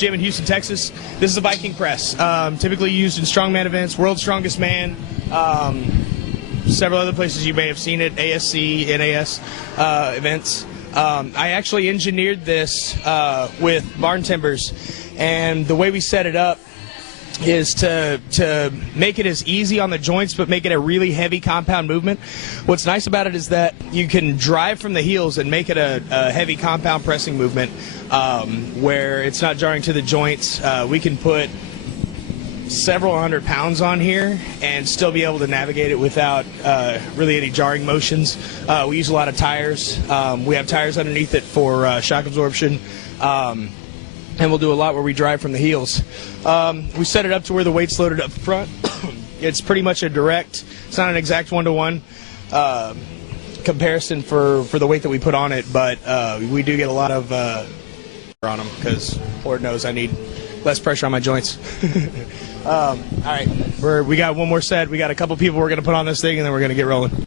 gym in Houston, Texas. This is a Viking press, typically used in strongman events, World's Strongest Man, several other places you may have seen it, ASC, NAS events. I actually engineered this with barn timbers, and the way we set it up is to make it as easy on the joints but make it a really heavy compound movement. What's nice about it is that you can drive from the heels and make it a heavy compound pressing movement where it's not jarring to the joints. We can put several 100 pounds on here and still be able to navigate it without really any jarring motions. We use a lot of tires. We have tires underneath it for shock absorption. And we'll do a lot where we drive from the heels. We set it up to where the weight's loaded up front. It's pretty much a direct, it's not an exact one-to-one comparison for the weight that we put on it, but we do get a lot of on them because Lord knows I need less pressure on my joints. All right, we got one more set. We got a couple people we're going to put on this thing, and then we're going to get rolling.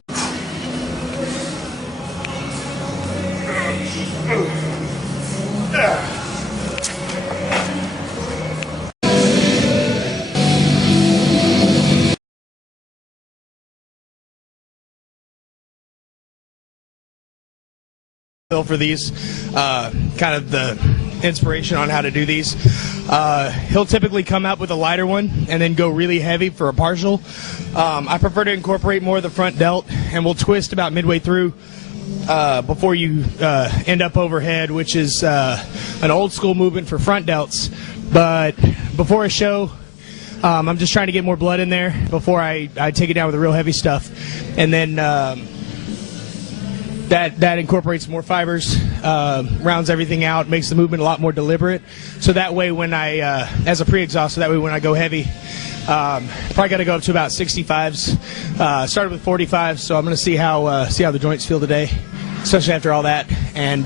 For these, kind of the inspiration on how to do these. He'll typically come out with a lighter one and then go really heavy for a partial. I prefer to incorporate more of the front delt, and we'll twist about midway through before you end up overhead, which is an old school movement for front delts. But before a show, I'm just trying to get more blood in there before I take it down with the real heavy stuff. And then that incorporates more fibers, rounds everything out, makes the movement a lot more deliberate. So that way when I, as a pre-exhaust, so that way when I go heavy, probably got to go up to about 65s. Started with 45s, so I'm going to see how the joints feel today, especially after all that, and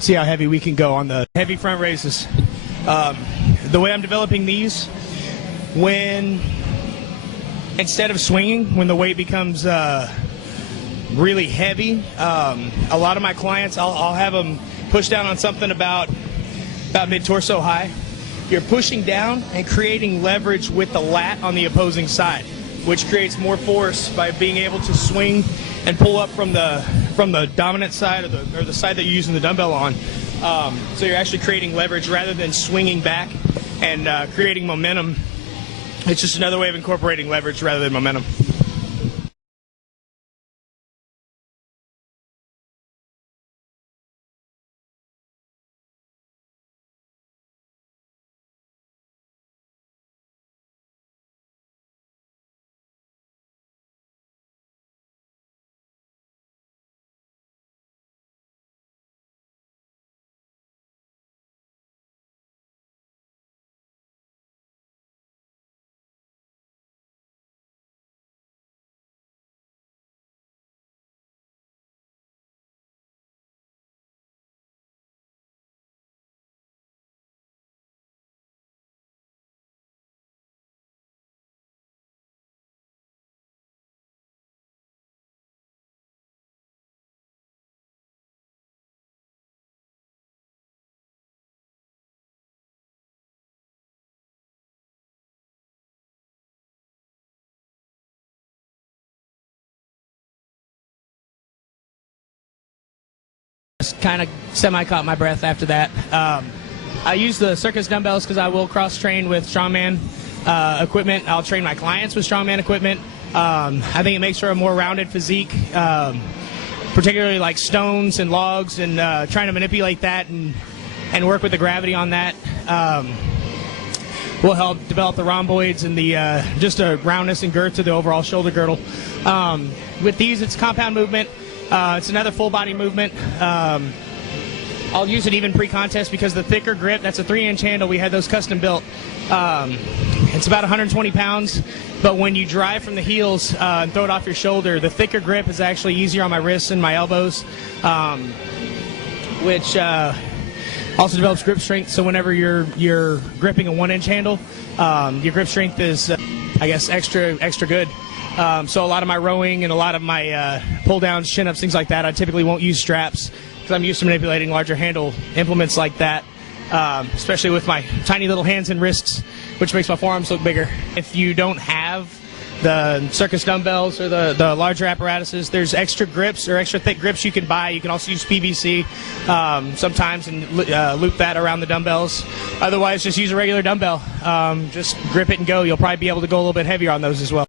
see how heavy we can go on the heavy front raises. The way I'm developing these, when instead of swinging, when the weight becomes really heavy, a lot of my clients, I'll have them push down on something about mid-torso high. You're pushing down and creating leverage with the lat on the opposing side, which creates more force by being able to swing and pull up from the dominant side or the side that you're using the dumbbell on. So you're actually creating leverage rather than swinging back and creating momentum. It's just another way of incorporating leverage rather than momentum. Kind of semi-caught my breath after that. I use the circus dumbbells because I will cross-train with strongman equipment. I'll train my clients with strongman equipment. I think it makes for a more rounded physique, particularly like stones and logs, and trying to manipulate that and work with the gravity on that will help develop the rhomboids and the just a roundness and girth to the overall shoulder girdle. With these, it's compound movement. It's another full body movement. I'll use it even pre-contest because the thicker grip, that's a 3-inch handle. We had those custom built. It's about 120 pounds, but when you drive from the heels and throw it off your shoulder, the thicker grip is actually easier on my wrists and my elbows, which also develops grip strength. So whenever you're gripping a 1-inch handle, your grip strength is, I guess, extra good. So a lot of my rowing and a lot of my pull downs, chin ups, things like that, I typically won't use straps because I'm used to manipulating larger handle implements like that. especially with my tiny little hands and wrists, which makes my forearms look bigger. If you don't have the circus dumbbells or the larger apparatuses, there's extra grips or extra thick grips you can buy. You can also use PVC sometimes and loop that around the dumbbells. Otherwise, just use a regular dumbbell. Just grip it and go. You'll probably be able to go a little bit heavier on those as well.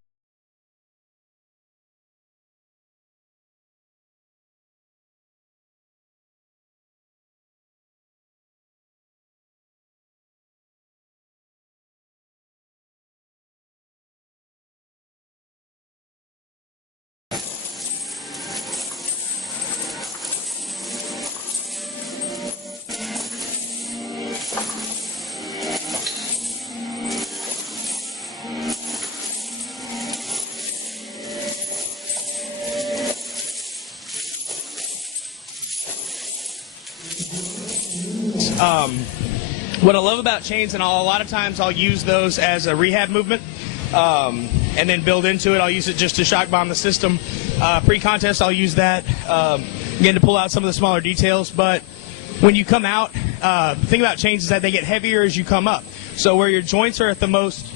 What I love about chains, and a lot of times I'll use those as a rehab movement, and then build into it. I'll use it just to shock bomb the system. Pre-contest, I'll use that, again, to pull out some of the smaller details. But when you come out, the thing about chains is that they get heavier as you come up. So where your joints are at the most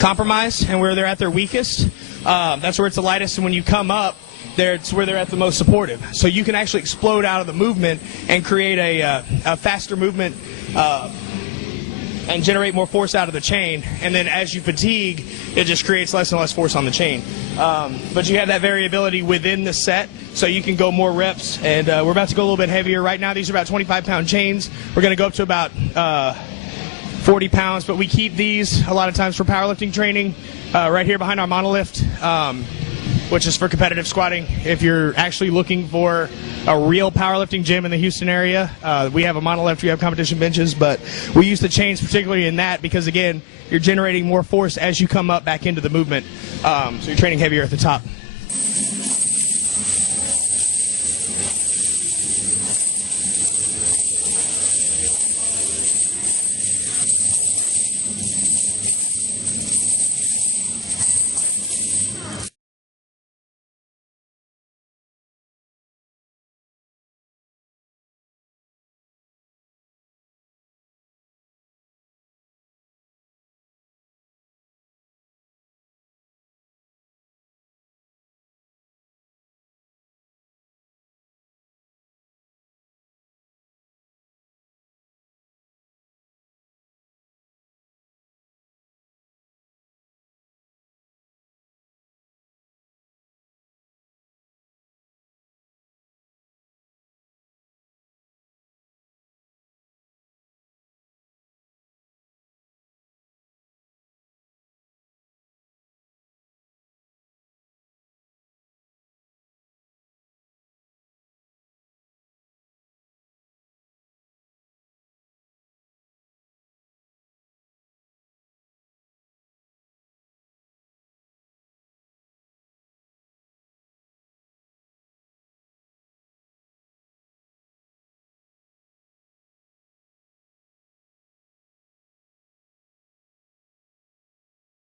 compromised and where they're at their weakest, that's where it's the lightest. And when you come up, it's where they're at the most supportive. So you can actually explode out of the movement and create a faster movement and generate more force out of the chain. And then as you fatigue, it just creates less and less force on the chain. But you have that variability within the set, so you can go more reps. And we're about to go a little bit heavier. Right now, these are about 25-pound chains. We're going to go up to about 40 pounds, but we keep these a lot of times for powerlifting training right here behind our monolift, which is for competitive squatting. If you're actually looking for a real powerlifting gym in the Houston area, we have a monolift, we have competition benches, but we use the chains particularly in that because, again, you're generating more force as you come up back into the movement, so you're training heavier at the top.